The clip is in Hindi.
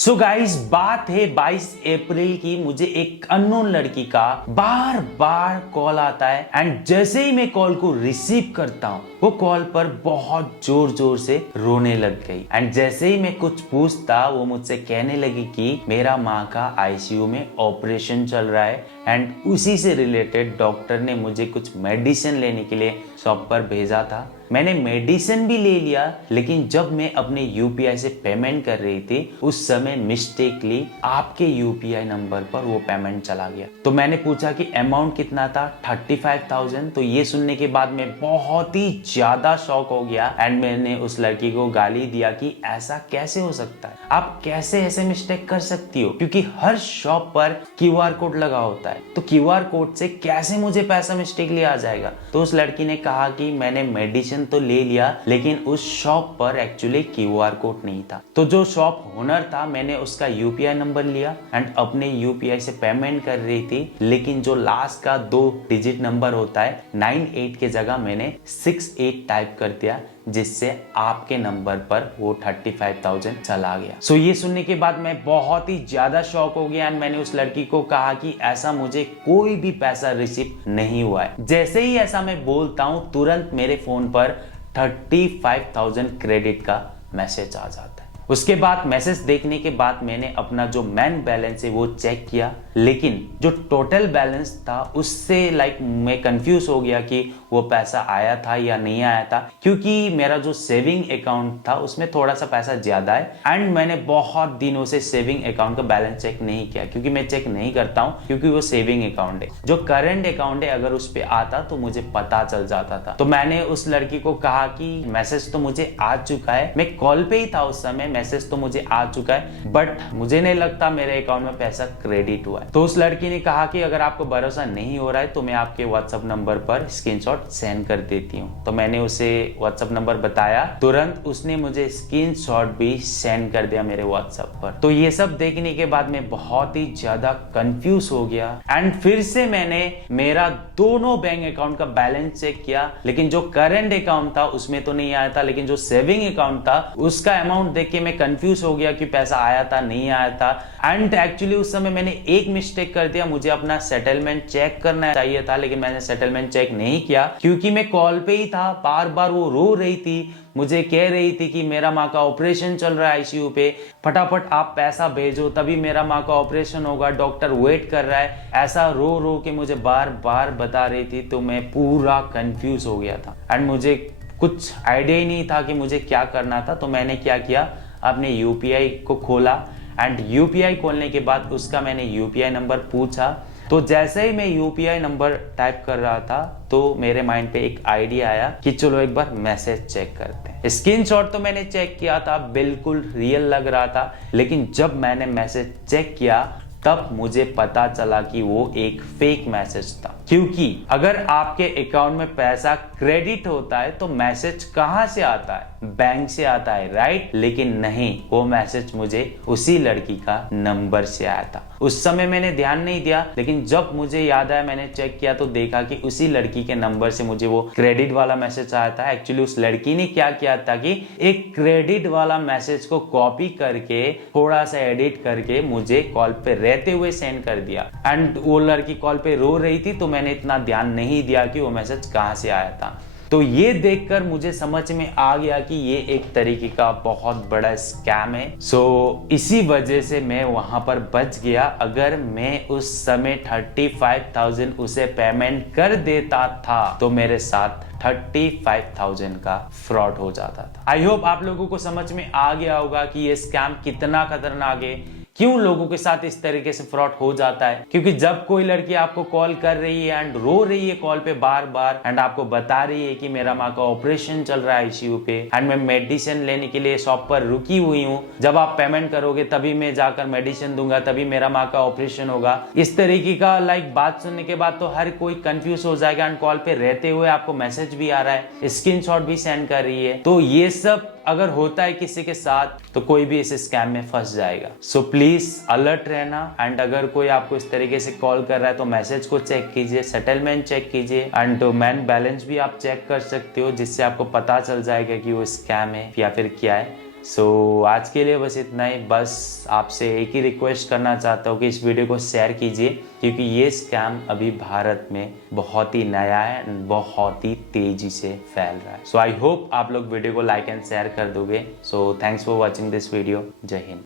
सो गाइस, बात है 22 अप्रैल की। मुझे एक अननोन लड़की का बार बार कॉल आता है एंड जैसे ही मैं कॉल को रिसीव करता हूँ वो कॉल पर बहुत जोर जोर से रोने लग गई। एंड जैसे ही मैं कुछ पूछता वो मुझसे कहने लगी कि मेरा माँ का आईसीयू में ऑपरेशन चल रहा है एंड उसी से रिलेटेड डॉक्टर ने मुझे कुछ मेडिसिन लेने के लिए शॉप पर भेजा था। मैंने मेडिसिन भी ले लिया, लेकिन जब मैं अपने यूपीआई से पेमेंट कर रही थी उस समय मिस्टेकली आपके यूपीआई नंबर पर वो पेमेंट चला गया। तो मैंने पूछा कि अमाउंट कितना था, 35,000। तो ये सुनने के बाद मैं बहुत ही ज्यादा शॉक हो गया एंड मैंने उस लड़की को गाली दिया कि ऐसा कैसे हो सकता है, आप कैसे ऐसे मिस्टेक कर सकती हो, क्योंकि हर शॉप पर क्यूआर कोड लगा होता है। तो क्यूआर कोड से कैसे मुझे पैसा मिस्टेकली आ जाएगा। तो उस लड़की ने कहा कि मैंने मेडिसिन तो ले लिया, लेकिन उस शॉप पर एक्चुअली क्यूआर कोड नहीं था। तो जो शॉप ओनर था मैंने उसका यूपीआई नंबर लिया एंड अपने यूपीआई से पेमेंट कर रही थी, लेकिन जो लास्ट का 2 डिजिट नंबर होता है 98 के जगह मैंने 68 टाइप कर दिया, जिससे आपके नंबर पर वो 35,000 चला गया। सो ये सुनने के बाद मैं बहुत ही ज्यादा शॉक हो गया एंड मैंने उस लड़की को कहा कि ऐसा मुझे कोई भी पैसा रिसीव नहीं हुआ है। जैसे ही ऐसा मैं बोलता हूँ तुरंत मेरे फोन पर 35,000 क्रेडिट का मैसेज आ जाता है। उसके बाद मैसेज देखने के बाद मैंने अपना जो मेन बैलेंस है वो चेक किया, लेकिन जो टोटल बैलेंस था उससे मैं कंफ्यूज हो गया कि वो पैसा आया था या नहीं आया था, क्योंकि मेरा जो सेविंग अकाउंट था उसमें थोड़ा सा पैसा ज्यादा है एंड मैंने बहुत दिनों से सेविंग अकाउंट का बैलेंस चेक नहीं किया, क्योंकि मैं चेक नहीं करता हूँ क्योंकि वो सेविंग अकाउंट है। जो करंट अकाउंट है अगर उस पर आता तो मुझे पता चल जाता था। तो मैंने उस लड़की को कहा कि मैसेज तो मुझे आ चुका है, मैं कॉल पे ही था उस समय, मैसेज तो मुझे आ चुका है बट मुझे नहीं लगता मेरे अकाउंट में पैसा क्रेडिट हुआ है। तो उस लड़की ने कहा कि अगर आपको भरोसा नहीं हो रहा है तो मैं आपके व्हाट्सएप नंबर पर स्क्रीनशॉट सेंड कर देती हूँ। तो मैंने उसे व्हाट्सएप नंबर बताया, तुरंत उसने मुझे स्क्रीनशॉट भी सेंड कर दिया मेरे व्हाट्सएप पर। तो ये सब देखने के बाद मैं बहुत ही ज्यादा कंफ्यूज हो गया एंड फिर से मैंने मेरा दोनों बैंक अकाउंट का बैलेंस चेक किया, लेकिन जो करंट अकाउंट था उसमें तो नहीं आया था, लेकिन जो सेविंग अकाउंट था उसका अमाउंट देख के मैं कंफ्यूज हो गया कि पैसा आया था नहीं आया था। एंड एक्चुअली उस समय मैंने एक मिस्टेक कर दिया, मुझे अपना सेटलमेंट चेक करना चाहिए था, लेकिन मैंने सेटलमेंट चेक नहीं किया क्योंकि मैं कॉल पे ही था। बार बार वो रो रही थी, मुझे कह रही थी कि मेरा माँ का ऑपरेशन चल रहा है आईसीयू पे, फटाफट आप पैसा भेजो तभी मेरा माँ का ऑपरेशन होगा, डॉक्टर वेट कर रहा है। ऐसा रो रो के मुझे बार बार बता रही थी। तो मैं पूरा कंफ्यूज हो गया था एंड मुझे कुछ आइडिया ही नहीं था कि मुझे क्या करना था। तो मैंने क्या किया, अपने यूपीआई को खोला एंड यूपीआई खोलने के बाद उसका मैंने यूपीआई नंबर पूछा। तो जैसे ही मैं यूपीआई नंबर टाइप कर रहा था तो मेरे माइंड पे एक आइडिया आया कि चलो एक बार मैसेज चेक करते हैं। स्क्रीनशॉट तो मैंने चेक किया था, बिल्कुल रियल लग रहा था, लेकिन जब मैंने मैसेज चेक किया तब मुझे पता चला कि वो एक फेक मैसेज था। क्योंकि अगर आपके अकाउंट में पैसा क्रेडिट होता है तो मैसेज कहां से आता है, बैंक से आता है, राइट। लेकिन नहीं, वो मैसेज मुझे उसी लड़की का नंबर से आया था। उस समय मैंने ध्यान नहीं दिया, लेकिन जब मुझे याद आया मैंने चेक किया तो देखा कि उसी लड़की के नंबर से मुझे वो क्रेडिट वाला मैसेज आया था। एक्चुअली उस लड़की ने क्या किया था कि एक क्रेडिट वाला मैसेज को कॉपी करके थोड़ा सा एडिट करके मुझे कॉल पे रहते हुए सेंड कर दिया एंड वो लड़की कॉल पे रो रही थी तो मैंने इतना ध्यान नहीं दिया कि वो मैसेज कहां से आया था। तो ये देखकर मुझे समझ में आ गया कि ये एक तरीके का बहुत बड़ा स्कैम है। इसी वजह से मैं वहां पर बच गया। अगर मैं उस समय 35,000 उसे पेमेंट कर देता था तो मेरे साथ 35,000 का फ्रॉड हो जाता था। आई होप आप लोगों को समझ में आ गया होगा कि ये स्कैम कितना खतरनाक है, क्यों लोगों के साथ इस तरीके से फ्रॉड हो जाता है। क्योंकि जब कोई लड़की आपको कॉल कर रही है एंड रो रही है कॉल पे बार बार एंड आपको बता रही है कि मेरा माँ का ऑपरेशन चल रहा है आईसीयू पे एंड मैं मेडिसिन लेने के लिए शॉप पर रुकी हुई हूँ, जब आप पेमेंट करोगे तभी मैं जाकर मेडिसिन दूंगा, तभी मेरा माँ का ऑपरेशन होगा, इस तरीके का बात सुनने के बाद तो हर कोई कंफ्यूज हो जाएगा एंड कॉल पे रहते हुए आपको मैसेज भी आ रहा है, स्क्रीनशॉट भी सेंड कर रही है। तो ये सब अगर होता है किसी के साथ तो कोई भी इस स्कैम में फंस जाएगा। सो प्लीज अलर्ट रहना एंड अगर कोई आपको इस तरीके से कॉल कर रहा है तो मैसेज को चेक कीजिए, सेटलमेंट चेक कीजिए एंड मैन बैलेंस भी आप चेक कर सकते हो, जिससे आपको पता चल जाएगा कि वो स्कैम है या फिर क्या है। सो आज के लिए बस इतना ही। बस आपसे एक ही रिक्वेस्ट करना चाहता हूँ कि इस वीडियो को शेयर कीजिए, क्योंकि ये स्कैम अभी भारत में बहुत ही नया है, बहुत ही तेजी से फैल रहा है। सो आई होप आप लोग वीडियो को लाइक एंड शेयर कर दोगे। So thanks for watching this video. जय हिंद।